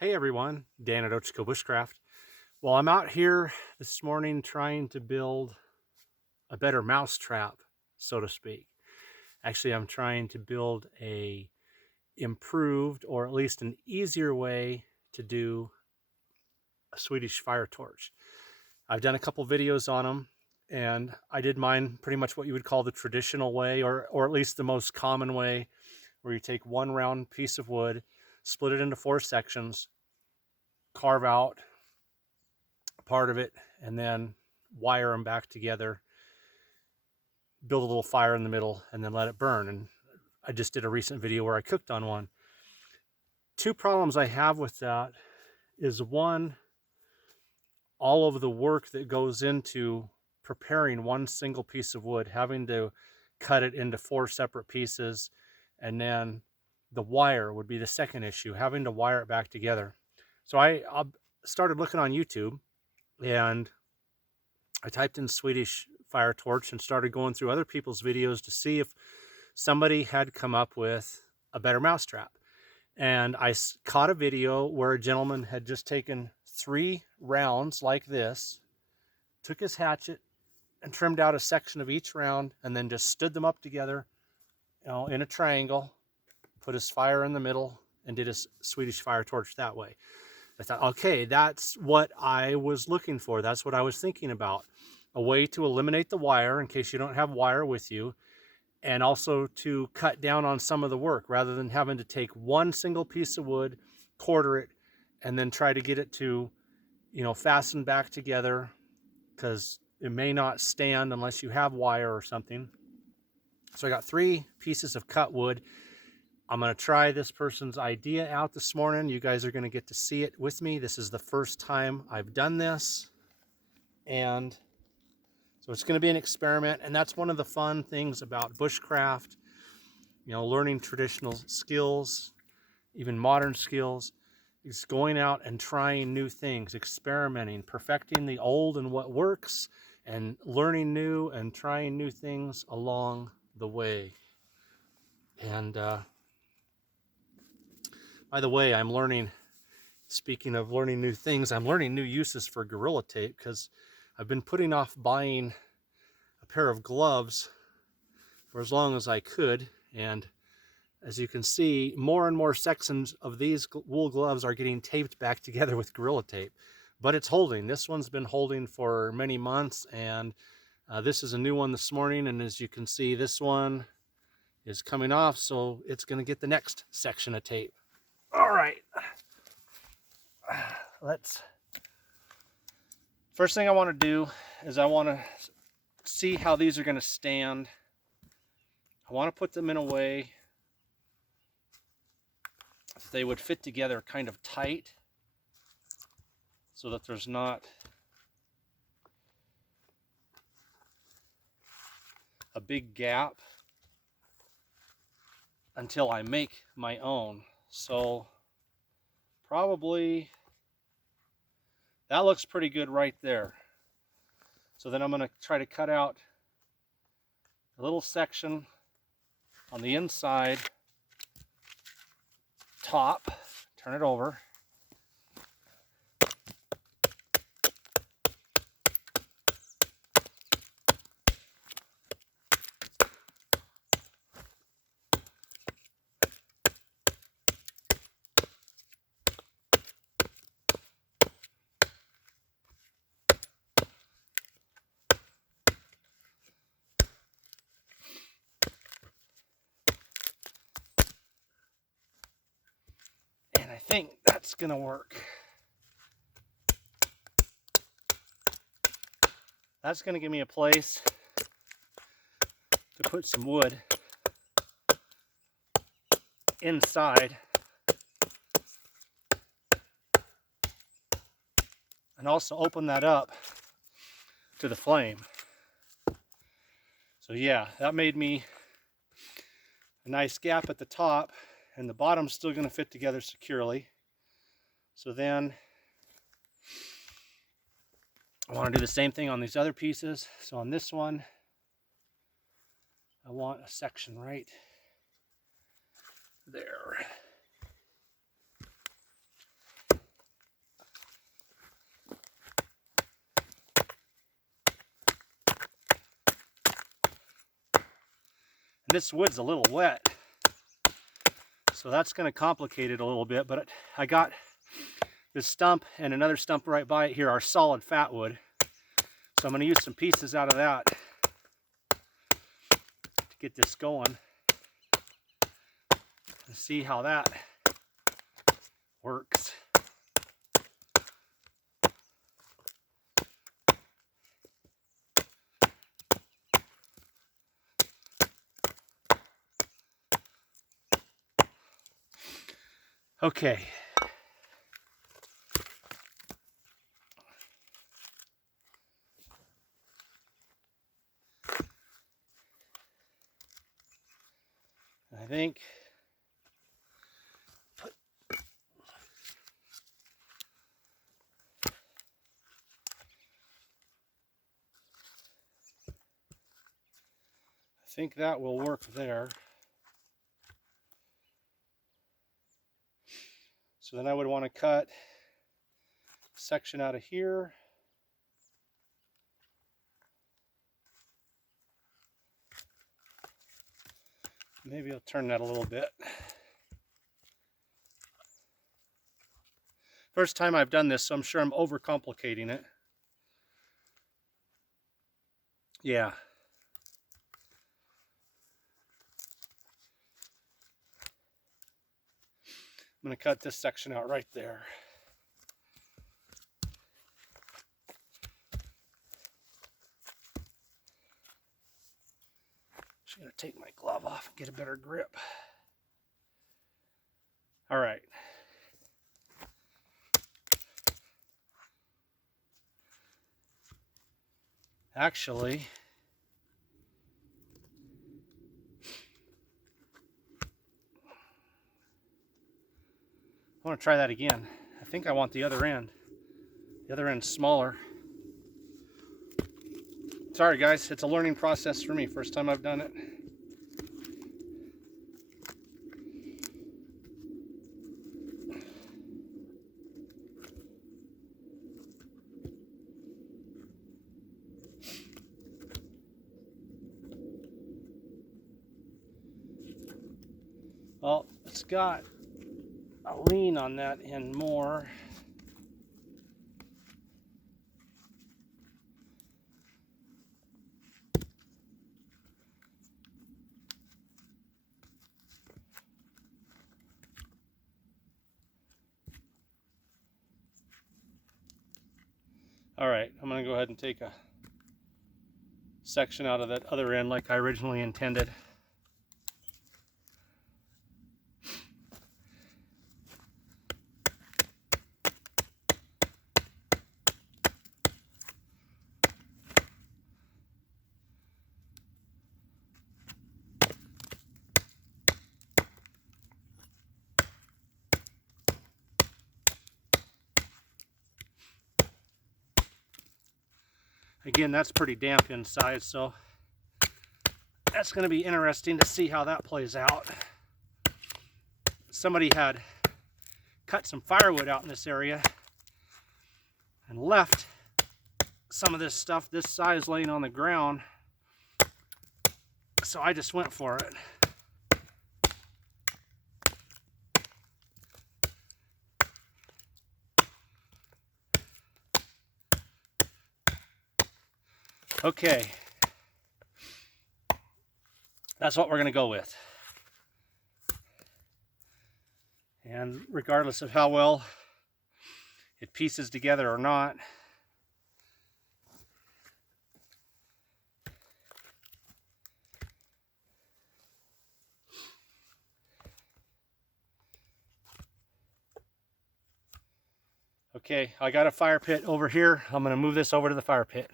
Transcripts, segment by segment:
Hey everyone, Dan at Ochoco Bushcraft. Well, I'm out here this morning trying to build a better mouse trap, so to speak. Actually, I'm trying to build a improved or at least an easier way to do a Swedish fire torch. I've done a couple videos on them, and I did mine pretty much what you would call the traditional way, or at least the most common way, where you take one round piece of wood, split it into 4 sections, carve out part of it, and then wire them back together, build a little fire in the middle, and then let it burn. And I just did a recent video where I cooked on one. 2 problems I have with that is, one, all of the work that goes into preparing one single piece of wood, having to cut it into 4 separate pieces, and then the wire would be the second issue, having to wire it back together. So I started looking on YouTube, and I typed in Swedish fire torch and started going through other people's videos to see if somebody had come up with a better mousetrap. And I caught a video where a gentleman had just taken 3 rounds like this, took his hatchet and trimmed out a section of each round, and then just stood them up together, in a triangle, put his fire in the middle, and did a Swedish fire torch that way. I thought, okay, that's what I was looking for. That's what I was thinking about. A way to eliminate the wire in case you don't have wire with you, and also to cut down on some of the work rather than having to take one single piece of wood, quarter it, and then try to get it to, fasten back together, because it may not stand unless you have wire or something. So I got 3 pieces of cut wood. I'm going to try this person's idea out this morning. You guys are going to get to see it with me. This is the first time I've done this, and so it's going to be an experiment. And that's one of the fun things about bushcraft, learning traditional skills, even modern skills, is going out and trying new things, experimenting, perfecting the old and what works, and learning new and trying new things along the way. And by the way, speaking of learning new things, I'm learning new uses for Gorilla Tape, because I've been putting off buying a pair of gloves for as long as I could. And as you can see, more and more sections of these wool gloves are getting taped back together with Gorilla Tape. But it's holding. This one's been holding for many months, and this is a new one this morning. And as you can see, this one is coming off, so it's going to get the next section of tape. All right, first thing I want to do is I want to see how these are going to stand. I want to put them in a way that they would fit together kind of tight, so that there's not a big gap until I make my own. So probably that looks pretty good right there. So then I'm going to try to cut out a little section on the inside top, turn it over, and I think that's gonna work. That's gonna give me a place to put some wood inside, and also open that up to the flame. So yeah, that made me a nice gap at the top, and the bottom's still going to fit together securely. So then I want to do the same thing on these other pieces. So on this one, I want a section right there. And this wood's a little wet, so that's going to complicate it a little bit. But I got this stump and another stump right by it here, our solid fat wood. So I'm going to use some pieces out of that to get this going and see how that works. Okay. I think that will work there. So then I would want to cut a section out of here. Maybe I'll turn that a little bit. First time I've done this, so I'm sure I'm overcomplicating it. Yeah. I'm going to cut this section out right there. Just going to take my glove off and get a better grip. All right. Actually, I want to try that again. I think I want the other end. The other end's smaller. Sorry guys, it's a learning process for me. First time I've done it. Well, it's got a lean on that end more. All right, I'm going to go ahead and take a section out of that other end like I originally intended. Again, that's pretty damp inside, so that's going to be interesting to see how that plays out. Somebody had cut some firewood out in this area and left some of this stuff this size laying on the ground, so I just went for it. Okay, that's what we're going to go with. And regardless of how well it pieces together or not, okay, I got a fire pit over here. I'm going to move this over to the fire pit.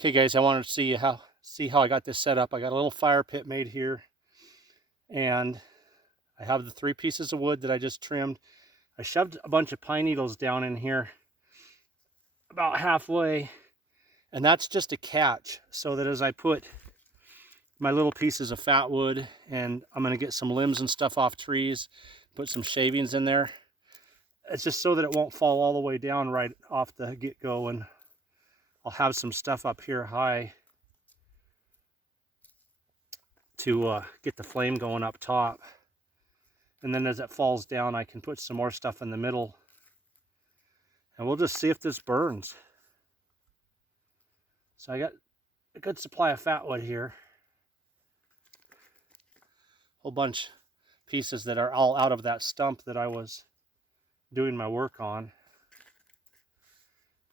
Okay guys, I wanted to see how I got this set up. I got a little fire pit made here, and I have the 3 pieces of wood that I just trimmed. I shoved a bunch of pine needles down in here about halfway, and that's just a catch so that as I put my little pieces of fat wood, and I'm going to get some limbs and stuff off trees, put some shavings in there, it's just so that it won't fall all the way down right off the get-go, and I'll have some stuff up here high to get the flame going up top. And then as it falls down, I can put some more stuff in the middle. And we'll just see if this burns. So I got a good supply of fat wood here. Whole bunch pieces that are all out of that stump that I was doing my work on.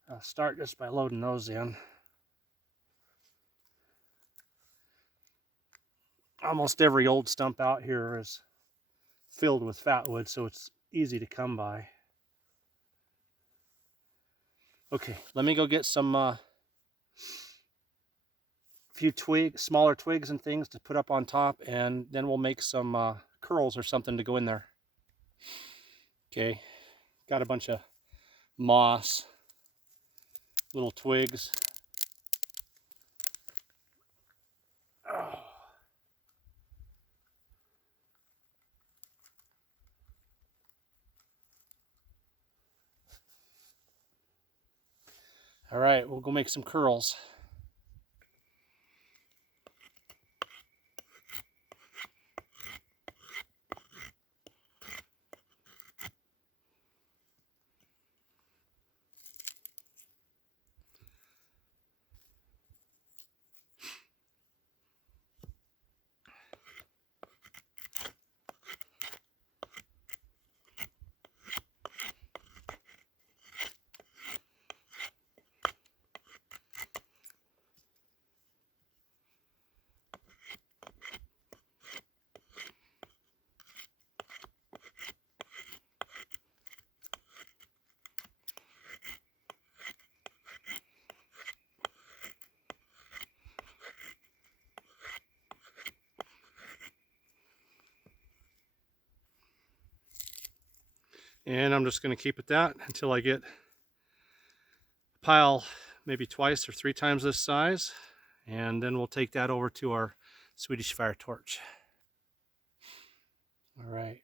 I'll start just by loading those in. Almost every old stump out here is filled with fat wood, so it's easy to come by. Okay, let me go get some few twigs, smaller twigs and things to put up on top, and then we'll make some curls or something to go in there. Okay, got a bunch of moss, little twigs. Oh. All right, we'll go make some curls. And I'm just going to keep it that until I get a pile maybe twice or 3 times this size. And then we'll take that over to our Swedish fire torch. All right.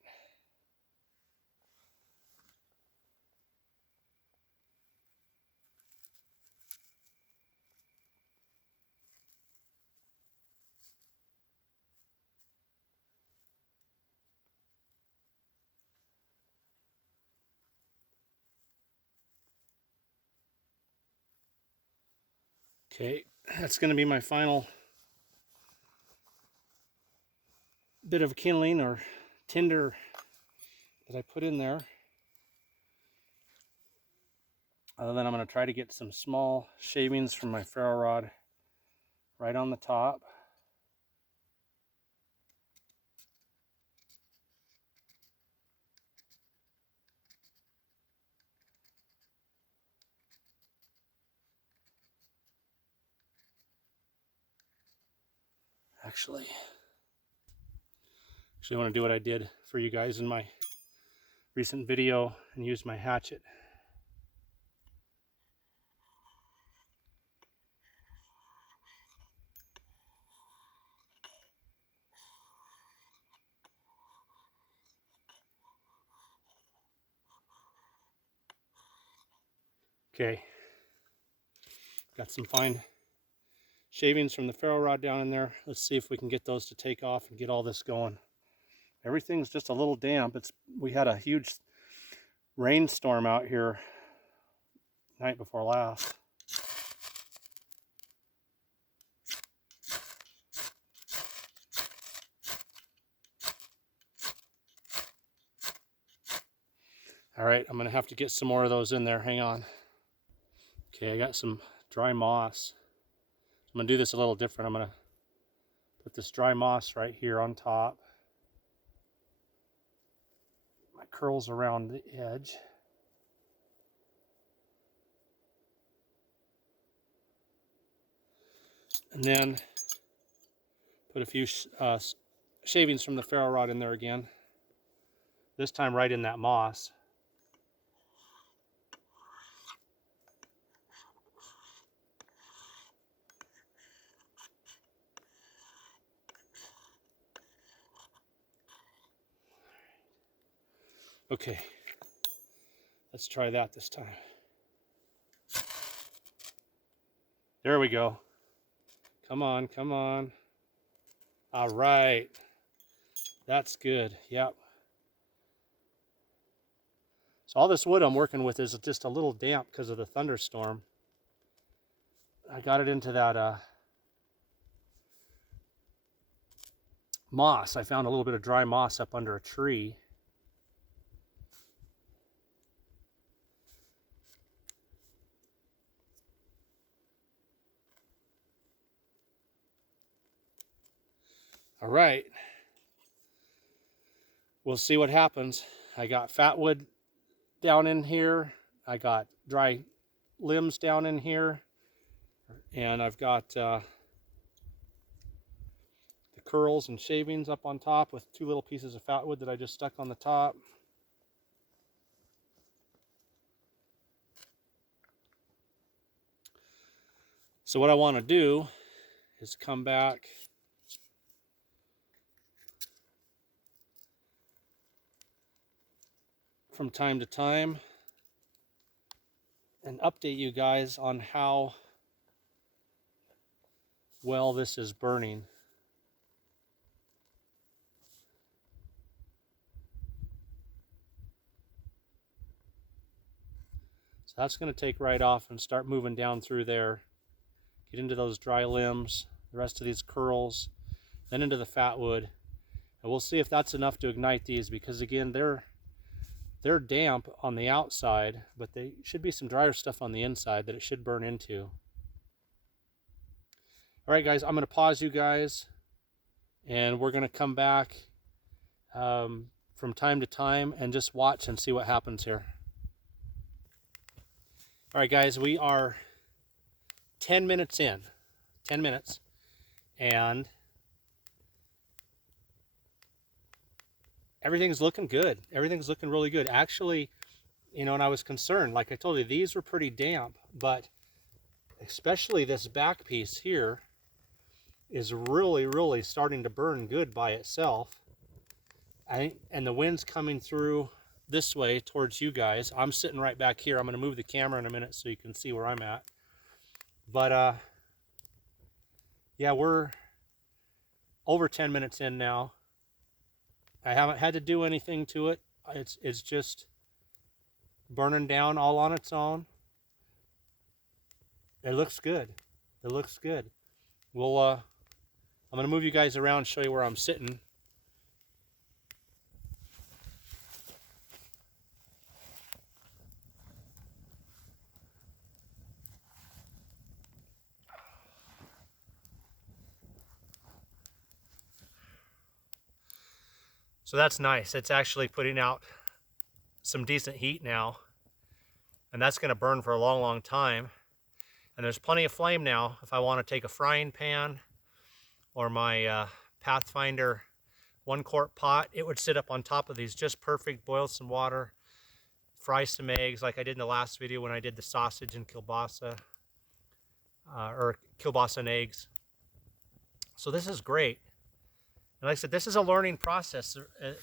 Okay, that's going to be my final bit of kindling or tinder that I put in there. Then I'm going to try to get some small shavings from my ferro rod right on the top. Actually, I want to do what I did for you guys in my recent video and use my hatchet. Okay, got some fine shavings from the ferro rod down in there. Let's see if we can get those to take off and get all this going. Everything's just a little damp. We had a huge rainstorm out here night before last. All right, I'm gonna have to get some more of those in there. Hang on. Okay, I got some dry moss. I'm gonna do this a little different. I'm gonna put this dry moss right here on top. My curls around the edge. And then put a few shavings from the ferro rod in there again. This time right in that moss. Okay, let's try that this time. There we go. Come on, come on. All right. That's good. Yep. So all this wood I'm working with is just a little damp because of the thunderstorm. I got it into that moss. I found a little bit of dry moss up under a tree. All right. We'll see what happens. I got fat wood down in here. I got dry limbs down in here. And I've got the curls and shavings up on top with 2 little pieces of fat wood that I just stuck on the top. So what I want to do is come back from time to time and update you guys on how well this is burning. So that's going to take right off and start moving down through there. Get into those dry limbs, the rest of these curls, then into the fat wood. And we'll see if that's enough to ignite these, because again, they're damp on the outside, but they should be some drier stuff on the inside that it should burn into. All right, guys, I'm going to pause you guys, and we're going to come back from time to time and just watch and see what happens here. All right, guys, we are 10 minutes in, 10 minutes, and everything's looking good. Everything's looking really good. Actually, you know, and I was concerned, like I told you, these were pretty damp, but especially this back piece here is really, really starting to burn good by itself. And the wind's coming through this way towards you guys. I'm sitting right back here. I'm going to move the camera in a minute so you can see where I'm at. But yeah, we're over 10 minutes in now. I haven't had to do anything to it. It's just burning down all on its own. It looks good. It looks good. We'll I'm going to move you guys around and show you where I'm sitting. So that's nice. It's actually putting out some decent heat now, and that's going to burn for a long, long time. And there's plenty of flame now. If I want to take a frying pan or my Pathfinder 1-quart pot, it would sit up on top of these just perfect. Boil some water, fry some eggs like I did in the last video when I did the sausage and kielbasa, or kielbasa and eggs. So this is great. And like I said, this is a learning process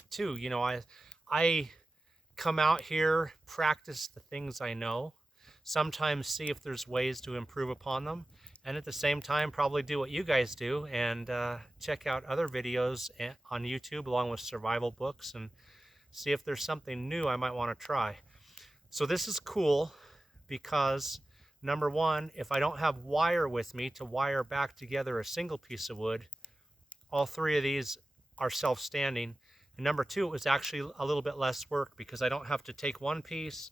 too. You know, I come out here, practice the things I know, sometimes see if there's ways to improve upon them, and at the same time probably do what you guys do and check out other videos on YouTube along with survival books and see if there's something new I might want to try. So this is cool because, number one, if I don't have wire with me to wire back together a single piece of wood, all 3 of these are self-standing. And number two, it was actually a little bit less work because I don't have to take one piece,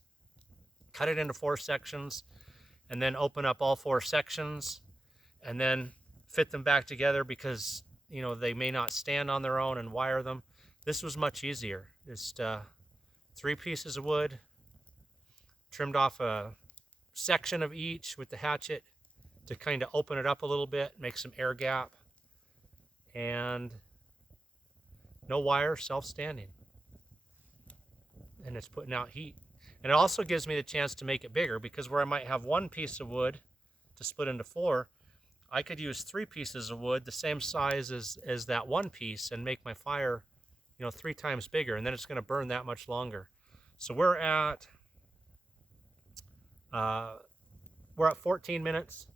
cut it into 4 sections, and then open up all 4 sections and then fit them back together because, you know, they may not stand on their own, and wire them. This was much easier. Just 3 pieces of wood, trimmed off a section of each with the hatchet to kind of open it up a little bit, make some air gap, and no wire, self-standing. And it's putting out heat. And it also gives me the chance to make it bigger, because where I might have 1 piece of wood to split into 4, I could use 3 pieces of wood the same size as that 1 piece and make my fire, you know, 3 times bigger, and then it's going to burn that much longer. So we're at 14 minutes.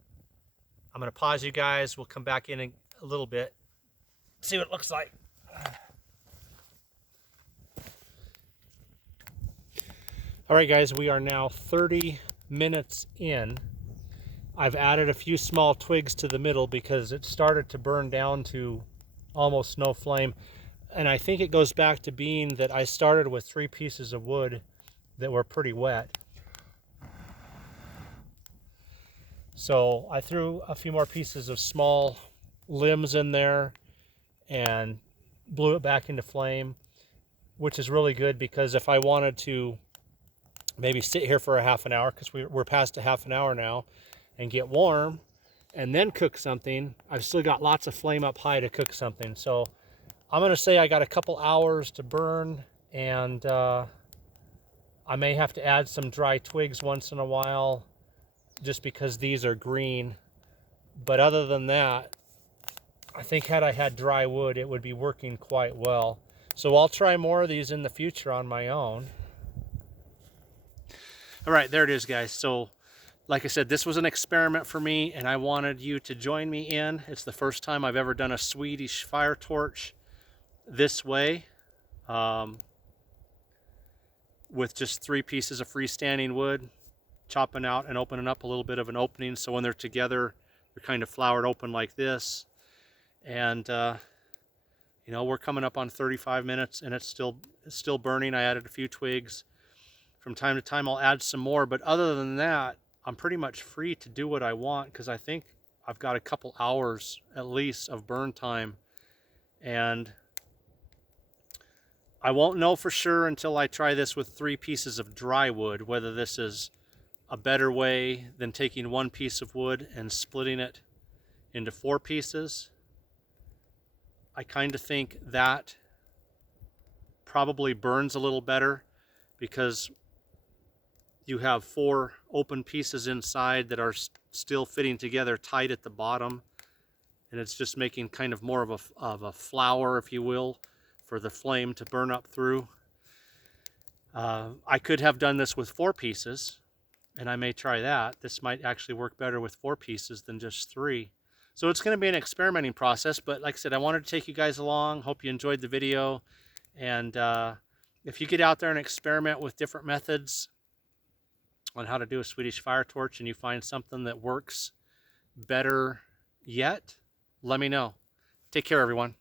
I'm going to pause you guys. We'll come back in a little bit see what it looks like. All right, guys, we are now 30 minutes in. I've added a few small twigs to the middle because it started to burn down to almost no flame. And I think it goes back to being that I started with 3 pieces of wood that were pretty wet. So I threw a few more pieces of small limbs in there and blew it back into flame, which is really good because if I wanted to maybe sit here for a half an hour, because we're past a half an hour now, and get warm and then cook something, I've still got lots of flame up high to cook something. So I'm going to say I got a couple hours to burn, and I may have to add some dry twigs once in a while just because these are green. But other than that, I think had I had dry wood, it would be working quite well. So I'll try more of these in the future on my own. All right, there it is, guys. So like I said, this was an experiment for me, and I wanted you to join me in. It's the first time I've ever done a Swedish fire torch this way, with just 3 pieces of freestanding wood, chopping out and opening up a little bit of an opening, so when they're together, they're kind of flowered open like this. And you know, we're coming up on 35 minutes, and it's still burning. I added a few twigs. From time to time, I'll add some more, but other than that, I'm pretty much free to do what I want because I think I've got a couple hours at least of burn time, and I won't know for sure until I try this with 3 pieces of dry wood, whether this is a better way than taking 1 piece of wood and splitting it into 4 pieces. I kind of think that probably burns a little better because you have 4 open pieces inside that are still fitting together tight at the bottom, and it's just making kind of more of a flower, if you will, for the flame to burn up through. I could have done this with 4 pieces, and I may try that. This might actually work better with 4 pieces than just 3. So it's going to be an experimenting process, but like I said, I wanted to take you guys along. Hope you enjoyed the video, and if you get out there and experiment with different methods on how to do a Swedish fire torch and you find something that works better yet, let me know. Take care, everyone.